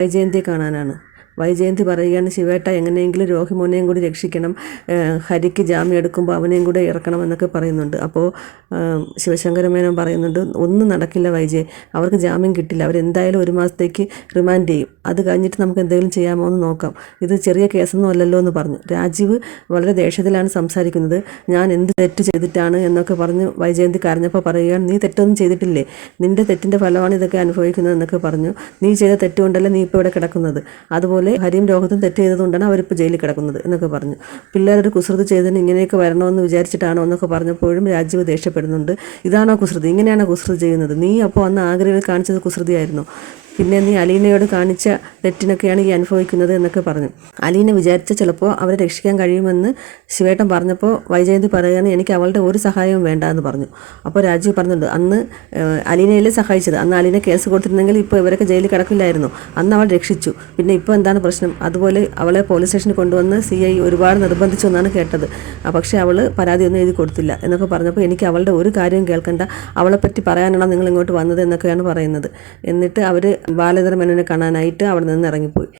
വൈജയന്തിയെ കാണാനാണ്. വൈജയന്തി പറയുകയാണ്, ശിവേട്ട എങ്ങനെയെങ്കിലും രോഹിമോനെയും കൂടി രക്ഷിക്കണം, ഹരിക്ക് ജാമ്യം എടുക്കുമ്പോൾ അവനെയും കൂടെ ഇറക്കണം എന്നൊക്കെ പറയുന്നുണ്ട്. അപ്പോൾ ശിവശങ്കരമേനോൻ പറയുന്നുണ്ട്, ഒന്നും നടക്കില്ല വൈജയ്, അവർക്ക് ജാമ്യം കിട്ടില്ല, അവരെന്തായാലും 1 മാസത്തേക്ക് റിമാൻഡ് ചെയ്യും, അത് കഴിഞ്ഞിട്ട് നമുക്ക് എന്തെങ്കിലും ചെയ്യാമോ എന്ന് നോക്കാം, ഇത് ചെറിയ കേസൊന്നും അല്ലല്ലോ എന്ന് പറഞ്ഞു. രാജീവ് വളരെ ദേഷ്യത്തിലാണ് സംസാരിക്കുന്നത്. ഞാൻ എന്ത് തെറ്റ് ചെയ്തിട്ടാണ് എന്നൊക്കെ പറഞ്ഞ് വൈജയന്തി കരഞ്ഞപ്പോൾ പറയുകയാണ്, നീ തെറ്റൊന്നും ചെയ്തിട്ടില്ലേ, നിൻ്റെ തെറ്റിൻ്റെ ഫലമാണ് ഇതൊക്കെ അനുഭവിക്കുന്നത് എന്നൊക്കെ പറഞ്ഞു. നീ ചെയ്ത തെറ്റുകൊണ്ടല്ലേ നീ ഇപ്പോൾ ഇവിടെ കിടക്കുന്നത്, അതുപോലെ ഹരിയും രോഹിതും തെറ്റ് ചെയ്തതുകൊണ്ടാണ് അവരിപ്പോൾ ജയിലിൽ കിടക്കുന്നത് എന്നൊക്കെ പറഞ്ഞു. പിള്ളേരൊരു കുസൃതി ചെയ്തതിന് ഇങ്ങനെയൊക്കെ വരണമെന്ന് വിചാരിച്ചിട്ടാണോ എന്നൊക്കെ പറഞ്ഞപ്പോഴും രാജീവ് ദേഷ്യപ്പെടുന്നുണ്ട്. ഇതാണോ കുസൃതി, ഇങ്ങനെയാണോ കുസൃതി ചെയ്യുന്നത്, നീ അപ്പോൾ അന്ന് ആഗ്രയിൽ കാണിച്ചത് കുസൃതിയായിരുന്നു, പിന്നെ നീ അലീനയോട് കാണിച്ച തെറ്റിനൊക്കെയാണ് ഈ അനുഭവിക്കുന്നത് എന്നൊക്കെ പറഞ്ഞു. അലീന വിചാരിച്ച ചിലപ്പോൾ അവരെ രക്ഷിക്കാൻ കഴിയുമെന്ന് ശിവേട്ടൻ പറഞ്ഞപ്പോൾ വൈജയന്തി പറയുകയാണ്, എനിക്ക് അവളുടെ ഒരു സഹായവും വേണ്ട എന്ന് പറഞ്ഞു. അപ്പോൾ രാജീവ് പറഞ്ഞിട്ടുണ്ട്, അന്ന് അലീനയല്ലേ സഹായിച്ചത്, അന്ന് അലീന കേസ് കൊടുത്തിരുന്നെങ്കിൽ ഇപ്പോൾ ഇവരൊക്കെ ജയിലിൽ കിടക്കില്ലായിരുന്നു, അന്ന് അവൾ രക്ഷിച്ചു, പിന്നെ ഇപ്പോൾ എന്താണ് പ്രശ്നം, അതുപോലെ അവളെ പോലീസ് സ്റ്റേഷനിൽ കൊണ്ടുവന്ന് CI ഒരുപാട് നിർബന്ധിച്ചു എന്നാണ് കേട്ടത്, പക്ഷേ അവൾ പരാതിയൊന്നും എഴുതി കൊടുത്തില്ല എന്നൊക്കെ പറഞ്ഞപ്പോൾ എനിക്ക് അവളുടെ ഒരു കാര്യവും കേൾക്കണ്ട, അവളെപ്പറ്റി പറയാനാണോ നിങ്ങൾ ഇങ്ങോട്ട് വന്നത് എന്നൊക്കെയാണ് പറയുന്നത്. എന്നിട്ട് അവർ ബാലചന്ദ്ര മേനോനെ കാണാനായിട്ട് അവിടെ നിന്ന് ഇറങ്ങിപ്പോയി.